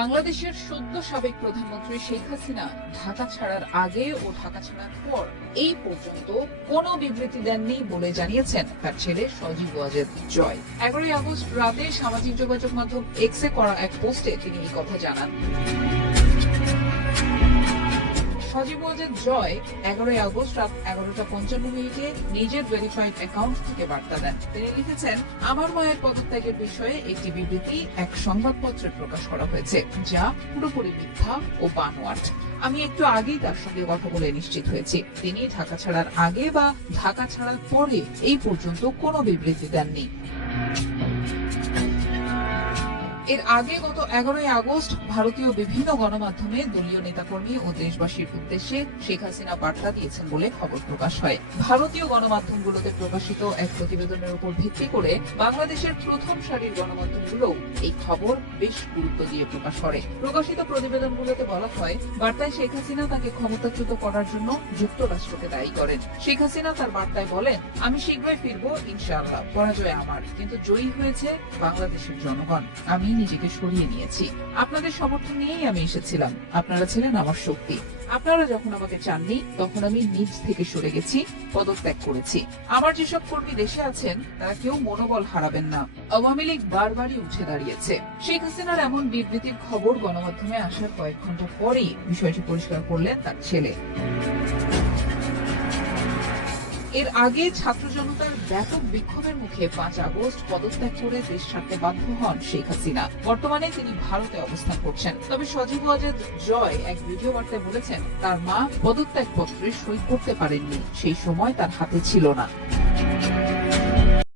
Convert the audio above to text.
বাংলাদেশের সদ্য সাবেক প্রধানমন্ত্রী শেখ হাসিনা ঢাকা ছাড়ার আগে ও ঢাকা ছাড়ার পর এই পর্যন্ত কোনো বিবৃতি দেননি বলে জানিয়েছেন তার ছেলে সজীব ওয়াজেদ জয়। 11 আগস্ট রাতে সামাজিক যোগাযোগ মাধ্যম এক্সে করা এক পোস্টে তিনি এই কথা জানান। সজীব ওয়াজেদ জয় 11 আগস্ট রাত 11:55 নিজের ভেরিফাইড অ্যাকাউন্ট থেকে বার্তা দেন। তিনি লিখেছেন, আমার মায়ের পদত্যাগের বিষয়ে একটি বিবৃতি এক সংবাদপত্রে প্রকাশ করা হয়েছে, যা পুরোপুরি মিথ্যা ও বানোয়াট। আমি একটু আগেই তার সঙ্গে কথা বলে নিশ্চিত হয়েছি, তিনি ঢাকা ছাড়ার আগে বা ঢাকা ছাড়ার পরে এই পর্যন্ত কোনো বিবৃতি দেননি। এর আগে গত 11 আগস্ট ভারতীয় বিভিন্ন গণমাধ্যমে দলীয় নেতাকর্মী ও দেশবাসীর উদ্দেশ্যে শেখ হাসিনা বার্তা দিয়েছেন বলে খবর প্রকাশ হয়। ভারতীয় গণমাধ্যমগুলোতে প্রকাশিত এক প্রতিবেদনের উপর ভিত্তি করে বাংলাদেশের প্রথম সারির গণমাধ্যমগুলো এই খবর বেশ গুরুত্ব দিয়ে প্রকাশ করে। প্রকাশিত প্রতিবেদনগুলোতে বলা হয়, বার্তায় শেখ হাসিনা তাকে ক্ষমতাচ্যুত করার জন্য যুক্তরাষ্ট্রকে দায়ী করেন। শেখ হাসিনা তার বার্তায় বলেন, আমি শীঘ্রই ফিরবো ইনশাআল্লাহ, পরাজয় আমার, কিন্তু জয়ী হয়েছে বাংলাদেশের জনগণ। আমি নিজেকে সরিয়ে নিয়েছি, আপনাদের সমর্থন নিয়েই আমি এসেছিলাম, আপনারা ছিলেন আমার শক্তি। আপনারা যখন আমাকে চাননি তখন আমি নিজ থেকে সরে গেছি, পদত্যাগ করেছি। আমার যেসব কর্মী দেশে আছেন তারা কেউ মনোবল হারাবেন না। আওয়ামী লীগ বারবারই উঠে দাঁড়িয়েছে। শেখ হাসিনার এমন বিবৃতির খবর গণমাধ্যমে আসার কয়েক ঘন্টা পরেই বিষয়টি পরিষ্কার করলেন তার ছেলে। এর আগে ছাত্র জনতার ব্যাপক বিক্ষোভের মুখে 5 আগস্ট পদত্যাগ করে দেশ ছাড়তে বাধ্য হন শেখ হাসিনা। বর্তমানে তিনি ভারতে অবস্থান করছেন। তবে সজীব ওয়াজেদ জয় এক ভিডিও বার্তায় বলেছেন, তার মা পদত্যাগপত্রে সই করতে পারেননি, সেই সময় তার হাতে ছিল না।